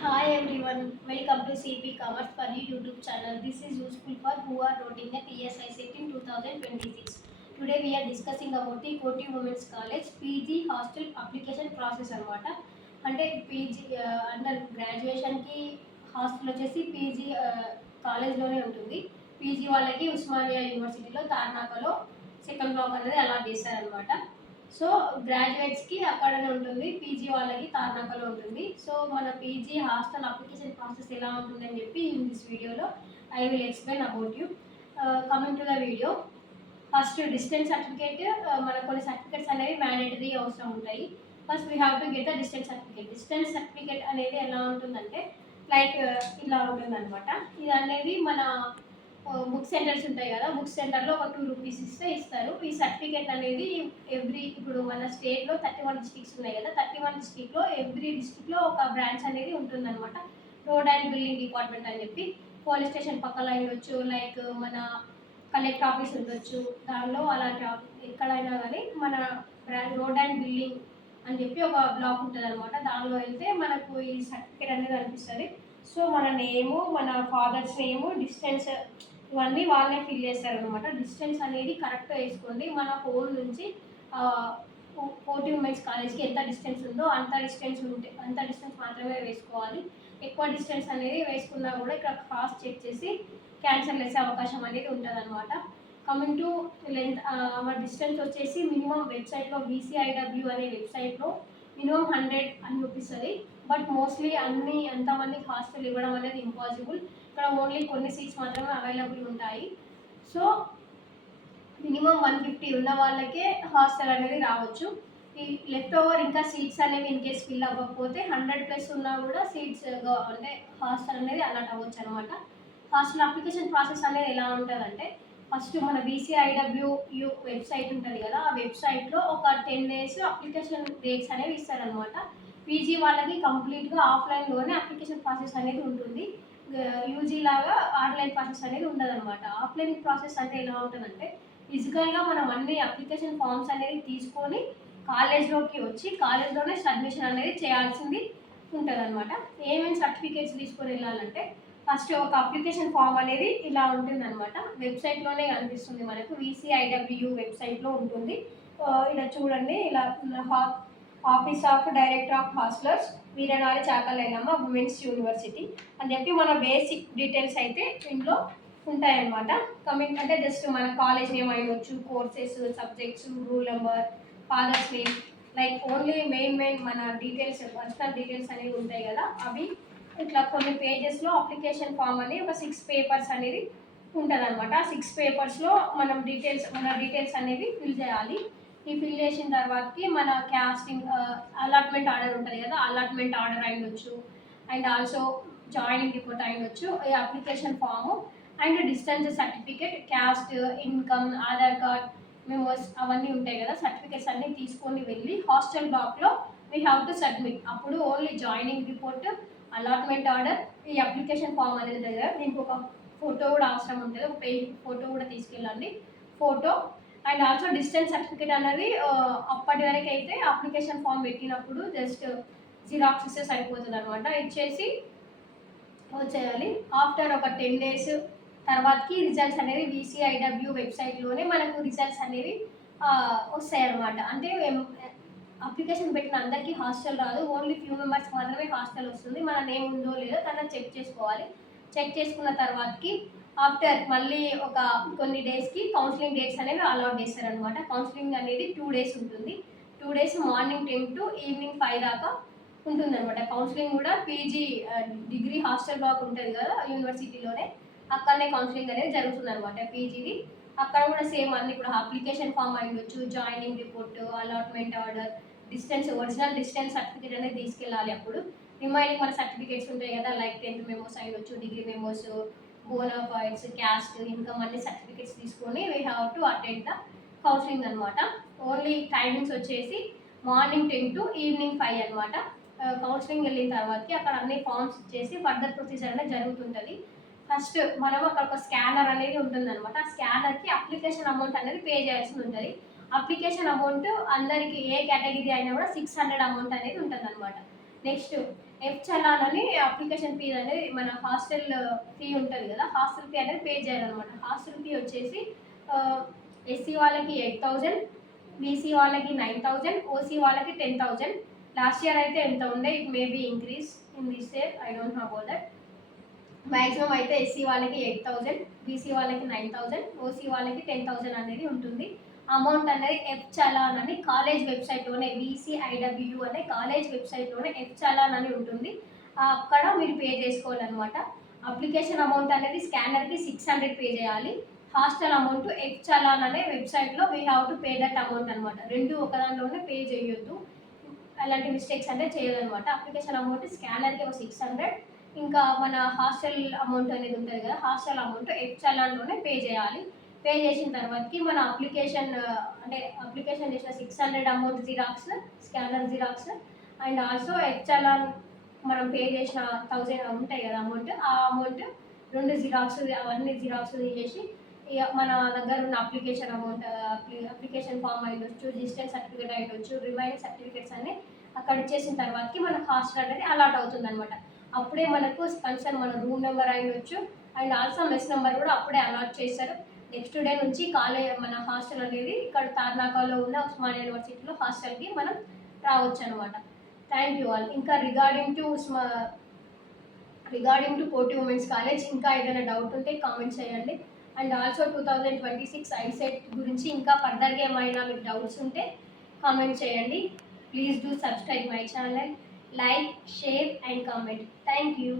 Hi everyone, welcome to CP Commerce Funny YouTube channel. This is useful for who are writing a TSI set in 2026. Today we are discussing about the Koti Women's College PG hostel application process అనమాట. అంటే PG under గ్రాడ్యుయేషన్కి hostel వచ్చేసి PG కాలేజ్లోనే ఉంటుంది. PG వాళ్ళకి ఉస్మానియా యూనివర్సిటీలో తార్నాకలో second black అనేది allot చేశారనమాట. So గ్రాడ్యుయేట్స్కి అక్కడనే ఉంటుంది, పీజీ వాళ్ళకి తార్నాకలో ఉంటుంది. సో మన పీజీ హాస్టల్ అప్లికేషన్ ప్రాసెస్ ఎలా ఉంటుందని చెప్పి ఇన్ దిస్ వీడియోలో I will explain about you. Coming to the video, first distance certificate. మన కొన్ని సర్టిఫికేట్స్ అనేవి మ్యాండేటరీ అవసరం ఉంటాయి. First we have to get the distance certificate. Distance certificate అనేది ఎలా ఉంటుందంటే లైక్ ఇలా ఉంటుందన్నమాట. ఇది అనేది మన బుక్ సెంటర్స్ ఉంటాయి కదా, బుక్ సెంటర్లో ఒక ₹2 ఇస్తే ఇస్తారు. ఈ సర్టిఫికేట్ అనేది ఇప్పుడు మన స్టేట్లో 31 డిస్ట్రిక్ట్స్ ఉన్నాయి కదా, 31 డిస్ట్రిక్ట్లో ఎవ్రీ డిస్ట్రిక్ట్లో ఒక బ్రాంచ్ అనేది ఉంటుందన్నమాట. రోడ్ అండ్ బిల్డింగ్ డిపార్ట్మెంట్ అని చెప్పి పోలీస్ స్టేషన్ పక్కన ఉండొచ్చు, లైక్ మన కలెక్టర్ ఆఫీస్ ఉండొచ్చు, దానిలో అలాంటి ఎక్కడైనా కానీ మన రోడ్ అండ్ బిల్డింగ్ అని చెప్పి ఒక బ్లాక్ ఉంటుంది అనమాట. దానిలో వెళ్తే మనకు ఈ సర్టిఫికేట్ అనేది అనిపిస్తుంది. సో మన నేము, మన ఫాదర్స్ నేము, డిస్టెన్స్ ఇవన్నీ వాళ్ళే ఫిల్ చేస్తారనమాట. డిస్టెన్స్ అనేది కరెక్ట్గా వేసుకోండి. మన హోల్ నుంచి కోటి ఉమెన్స్ కాలేజ్కి ఎంత డిస్టెన్స్ ఉందో అంత డిస్టెన్స్ మాత్రమే వేసుకోవాలి. ఎక్కువ డిస్టెన్స్ అనేది వేసుకున్నా కూడా ఇక్కడ క్రాస్ చెక్ చేసి క్యాన్సిల్ చేసే అవకాశం అనేది ఉంటుంది అనమాట. కమింగ్ టు లెంత్, మన డిస్టెన్స్ వచ్చేసి మినిమం వెబ్సైట్లో VCIW అనే వెబ్సైట్లో మినిమం 100 అని చూపిస్తుంది. బట్ మోస్ట్లీ ఎంతమందికి హాస్టల్ ఇవ్వడం అనేది ఇంపాసిబుల్. ఇక్కడ ఓన్లీ కొన్ని సీట్స్ మాత్రమే అవైలబుల్ ఉంటాయి. సో మినిమం 150 ఉన్న వాళ్ళకే హాస్టల్ అనేది రావచ్చు. ఈ లెఫ్ట్ ఓవర్ ఇంకా సీట్స్ అనేవి ఇన్ కేస్ ఫిల్ అవ్వకపోతే 100+ ఉన్నా కూడా సీట్స్ అంటే హాస్టల్ అనేది అలాట్ అవ్వచ్చు అనమాట. హాస్టల్ అప్లికేషన్ ప్రాసెస్ అనేది ఎలా ఉంటుందంటే ఫస్ట్ మన VCIWU వెబ్సైట్ ఉంటుంది కదా, ఆ వెబ్సైట్లో ఒక 10 days అప్లికేషన్ డేట్స్ అనేవి ఇస్తారనమాట. పీజీ వాళ్ళకి కంప్లీట్గా ఆఫ్లైన్లోనే అప్లికేషన్ ప్రాసెస్ అనేది ఉంటుంది. యూజీ లాగా ఆన్లైన్ ప్రాసెస్ అనేది ఉండదన్నమాట. ఆఫ్లైన్ ప్రాసెస్ అంటే ఎలా ఉంటుందంటే ఫిజికల్గా మనం అన్ని అప్లికేషన్ ఫామ్స్ అనేది తీసుకొని కాలేజ్లోకి వచ్చి కాలేజ్లోనే సబ్మిషన్ అనేది చేయాల్సింది ఉంటుంది అనమాట. ఏమేమి సర్టిఫికేట్స్ తీసుకొని వెళ్ళాలంటే ఫస్ట్ ఒక అప్లికేషన్ ఫామ్ అనేది ఇలా ఉంటుందన్నమాట. వెబ్సైట్లోనే కనిపిస్తుంది మనకు, VCIW వెబ్సైట్లో ఉంటుంది. ఇలా చూడండి, ఇలా office of director of hostellers Veeranari Chakali Ailamma women's university అని చెప్పి మన బేసిక్ డీటెయిల్స్ అయితే ఇంట్లో ఉంటాయన్నమాట. కమింగ్ అంటే జస్ట్ మన కాలేజ్ నేమ్ అయ్యవచ్చు, courses, subjects, roll number, father's name, like only main మన డీటెయిల్స్, పర్సనల్ డీటెయిల్స్ అనేవి ఉంటాయి కదా, అవి ఇట్లా కొన్ని పేజెస్లో అప్లికేషన్ ఫామ్ అని ఒక 6 పేపర్స్ అనేది ఉంటుంది అనమాట. ఆ 6 పేపర్స్లో మన డీటెయిల్స్ అనేవి ఫిల్ చేయాలి. ఈ ఫిల్ చేసిన తర్వాతకి మన క్యాస్టింగ్ అలాట్మెంట్ ఆర్డర్ ఉంటుంది కదా, అలాట్మెంట్ ఆర్డర్ అయ్యొచ్చు, అండ్ ఆల్సో జాయినింగ్ రిపోర్ట్ అయ్యొచ్చు, ఈ application form and distance certificate, caste, income, Aadhaar card, memos అవన్నీ ఉంటాయి కదా, సర్టిఫికేట్స్ అన్నీ తీసుకొని వెళ్ళి హాస్టల్ బ్లాక్లో వీ హ్యావ్ టు సబ్మిట్. అప్పుడు only joining report, allotment order, ఈ అప్లికేషన్ ఫామ్ అనేది దగ్గర దీనికి ఒక ఫోటో కూడా అవసరం ఉంటుంది. ఒక ఫోటో కూడా తీసుకెళ్ళండి, photo and also distance certificate అనేది అప్పటి వరకు అయితే అప్లికేషన్ ఫామ్ పెట్టినప్పుడు జస్ట్ జిరాక్స్ ఇస్తే సరిపోతుంది అనమాట, ఇచ్చేసి వచ్చేయాలి. ఆఫ్టర్ ఒక 10 days తర్వాతకి రిజల్ట్స్ అనేవి VCIW వెబ్సైట్లోనే మనకు రిజల్ట్స్ అనేవి వస్తాయి అనమాట. అంటే అప్లికేషన్ పెట్టిన అందరికీ హాస్టల్ రాదు, ఓన్లీ ఫ్యూ మెంబర్స్ మాత్రమే హాస్టల్ వస్తుంది. మన నేమ్ ఉందో లేదో తనని చెక్ చేసుకోవాలి. చెక్ చేసుకున్న తర్వాతకి ఆఫ్టర్ మళ్ళీ ఒక కొన్ని డేస్కి కౌన్సిలింగ్ డేట్స్ అనేవి అలాట్ చేస్తారనమాట. కౌన్సిలింగ్ అనేది 2 days ఉంటుంది. 2 days మార్నింగ్ 10 to ఈవినింగ్ 5 దాకా ఉంటుందన్నమాట. కౌన్సిలింగ్ కూడా పీజీ డిగ్రీ హాస్టల్ బ్లాక్ ఉంటుంది కదా యూనివర్సిటీలోనే, అక్కడనే కౌన్సిలింగ్ అనేది జరుగుతుంది అనమాట పీజీది. అక్కడ కూడా సేమ్ అన్ని కూడా అప్లికేషన్ ఫామ్ అయ్యొచ్చు, joining report, allotment order, original distance certificate అనేది తీసుకెళ్ళాలి. అప్పుడు రిమైనింగ్ మన సర్టిఫికేట్స్ ఉంటాయి కదా, లైక్ 10th మెమోస్ అయ్యొచ్చు, degree memos, bonafides, caste, income అన్ని సర్టిఫికేట్స్ తీసుకొని we have to attend the counselling అనమాట. ఓన్లీ టైమింగ్స్ వచ్చేసి మార్నింగ్ 10 to ఈవినింగ్ 5 అనమాట. కౌన్సిలింగ్ వెళ్ళిన తర్వాతకి అక్కడ అన్ని ఫామ్స్ ఇచ్చేసి ఫర్దర్ ప్రొసీజర్ అనేది జరుగుతుంటుంది. ఫస్ట్ మనం అక్కడ ఒక స్కానర్ అనేది ఉంటుంది అనమాట. ఆ స్కానర్కి అప్లికేషన్ అమౌంట్ అనేది పే చేయాల్సి ఉంటుంది. అప్లికేషన్ అమౌంట్ అందరికి ఏ కేటగిరీ అయినా కూడా 600 అమౌంట్ అనేది ఉంటుంది అనమాట. నెక్స్ట్ ఎఫ్ చలాన్ అని అప్లికేషన్ ఫీ అనేది మన హాస్టల్ ఫీ ఉంటుంది కదా, హాస్టల్ ఫీ అనేది పే చేయాలన్నమాట. హాస్టల్ ఫీ వచ్చేసి ఎస్సీ వాళ్ళకి 8,000, బీసీ వాళ్ళకి 9,000, ఓసీ వాళ్ళకి 10,000. లాస్ట్ ఇయర్ అయితే ఎంత ఉండే, it may be increase in this year, I don't know about that. Maximum అయితే ఎస్సీ వాళ్ళకి 8,000, బీసీ వాళ్ళకి 9,000, ఓసీ వాళ్ళకి 10,000 అనేది ఉంటుంది. అమౌంట్ అనేది ఎఫ్ చలాన్ అని కాలేజ్ వెబ్సైట్లోనే, బీసీఐడబ్ల్యూ అనే కాలేజ్ వెబ్సైట్లోనే ఎఫ్ చలాన్ అని ఉంటుంది. అక్కడ మీరు పే చేసుకోవాలన్నమాట. అప్లికేషన్ అమౌంట్ అనేది స్కానర్కి 600 పే చేయాలి. హాస్టల్ అమౌంట్ ఎఫ్ చలాన్ అనే వెబ్సైట్లో we have to pay that amount అనమాట. రెండు ఒక దాంట్లోనే పే చేయొద్దు, అలాంటి మిస్టేక్స్ అంటే చేయదనమాట. అప్లికేషన్ అమౌంట్ స్కానర్కి ఒక 600, ఇంకా మన హాస్టల్ అమౌంట్ అనేది ఉంటుంది కదా, హాస్టల్ అమౌంట్ ఎఫ్ చలాన్లోనే పే చేయాలి. పే చేసిన తర్వాతకి మన అప్లికేషన్ అంటే అప్లికేషన్ చేసిన 600 amount xerox, scanner xerox, and also F challan మనం పే చేసిన 1000 ఉంటాయి కదా అమౌంట్, ఆ అమౌంట్ 2 జిరాక్స్, అవన్నీ జిరాక్స్ తీసేసి మన దగ్గర ఉన్న అప్లికేషన్ అమౌంట్, అప్లికేషన్ ఫామ్ అయ్యొచ్చు, డిస్టెన్స్ సర్టిఫికేట్ అయ్యొచ్చు, రిమైనింగ్ సర్టిఫికేట్స్ అన్ని అక్కడ ఇచ్చేసిన తర్వాతకి మనకు హాస్టల్ అనేది అలాట్ అవుతుంది అనమాట. అప్పుడే మనకు కన్సర్న్ మన రూమ్ నెంబర్ అయ్యొచ్చు, అండ్ ఆల్సో మెస్ నెంబర్ కూడా అప్పుడే అలాట్ చేస్తారు. నెక్స్ట్ డే నుంచి మన హాస్టల్ అనేది ఇక్కడ తార్నాకాలో ఉన్న ఉస్మానియా యూనివర్సిటీలో హాస్టల్కి మనం రావచ్చు అనమాట. Thank you all. ఇంకా రిగార్డింగ్ టు కోటి ఉమెన్స్ కాలేజ్ ఇంకా ఏదైనా డౌట్ ఉంటే కామెంట్ చేయండి. అండ్ ఆల్సో 2026 ఐసెట్ గురించి ఇంకా ఫర్దర్గా ఏమైనా మీకు డౌట్స్ ఉంటే కామెంట్ చేయండి. Please do subscribe my channel, like, share and comment. Thank you.